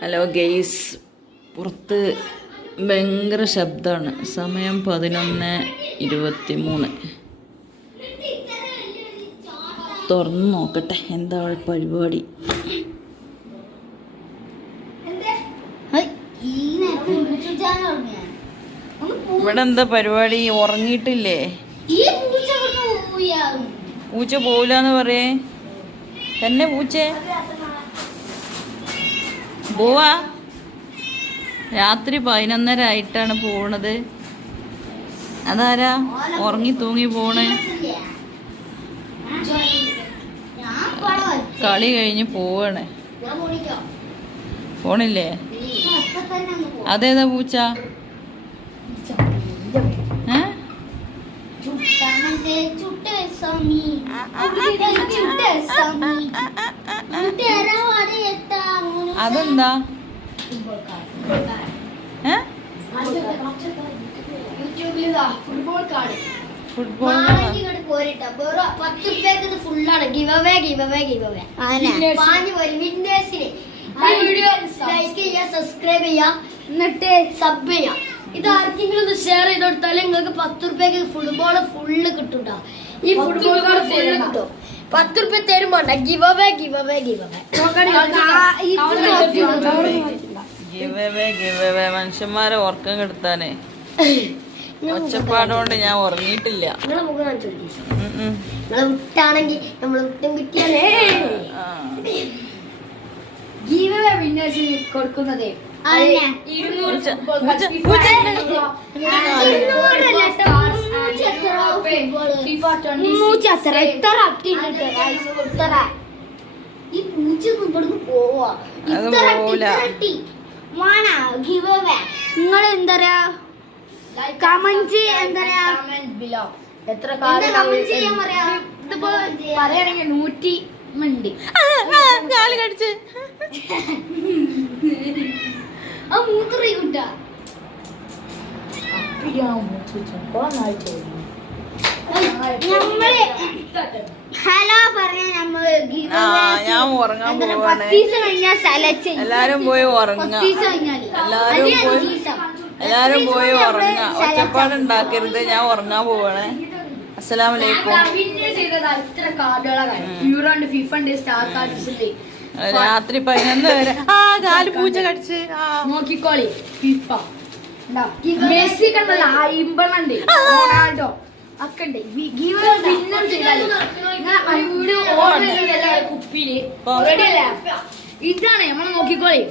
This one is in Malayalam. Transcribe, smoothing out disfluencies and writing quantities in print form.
ഹലോ ഗെയ്സ്, പുറത്ത് ഭയങ്കര ശബ്ദമാണ്. സമയം 11:23. തുറന്ന് നോക്കട്ടെ എന്താ പരിപാടി. ഇവിടെ എന്താ പരിപാടി? ഉറങ്ങിയിട്ടില്ലേ? പൂച്ച പോവില്ലാന്ന് പറയേ തന്നെ. പൂച്ചേ പോവാ. രാത്രി 11:30 ആയിട്ടാണ് പോണത്. അതാരാ ഉറങ്ങി തൂങ്ങി പോണേ? കളി കഴിഞ്ഞ് പോവാണ്. പോണില്ലേ? അതേതാ പൂച്ച? അതെന്താ? ഫുട്ബോൾ സബ്സ്ക്രൈബ് ചെയ്യാം, എന്നിട്ട് സബ് ചെയ്യാം. ഇത് ആർക്കെങ്കിലും ഒന്ന് ഷെയർ ചെയ്ത് കൊടുത്താൽ നിങ്ങൾക്ക് 10 രൂപയ്ക്ക് ഫുട്ബോൾ ഫുള്ള് കിട്ടും. ഈ ഫുട്ബോൾ ഫുള്ള് കിട്ടും. 10 രൂപ തരുമ്പോ ഗിവ് അവേ മനുഷ്യന്മാരെ ഉറക്കം കെടുത്താനേ. ഒച്ചപ്പാടുകൊണ്ട് ഞാൻ ഉറങ്ങിയിട്ടില്ല. വിട്ടാണെങ്കിൽ നമ്മൾ വിട്ടും കിട്ടിയാലേ ഗിവ് അവേ വിന്നേഴ്സിന് കൊടുക്കുന്നത്. നിങ്ങൾ എന്താ പറയാ, കമന്റ് എന്താ പറയാ, എത്ര കമന്റ് ചെയ്യാൻ പറയാ. ഇതിപ്പോ പറയാണെങ്കിൽ 100 മിനിറ്റ് കാല് കടിച്ച് മൂത്രേ കുട്ട. ഹലോ പറഞ്ഞ ഞാൻ ഉറങ്ങാൻ പോവാണ്. എല്ലാരും പോയി ഉറങ്ങാം. എല്ലാരും പോയി ഉറങ്ങാം. ഒച്ചപ്പാട് ഉണ്ടാക്കരുത്. ഞാൻ ഉറങ്ങാൻ പോവാണ്. അസ്സലാമലൈക്കും. രാത്രി 11 വരെ കാല് പൂച്ച കടിച്ച് നോക്കിക്കോളി. ഫിഫ മെസ്സി കണ്ടല്ലോ, 50 റൊണാൾഡോ ഒക്കെ ഉണ്ട്. കുപ്പിയില് ഇതാണ് നമ്മൾ നോക്കിക്കോളി.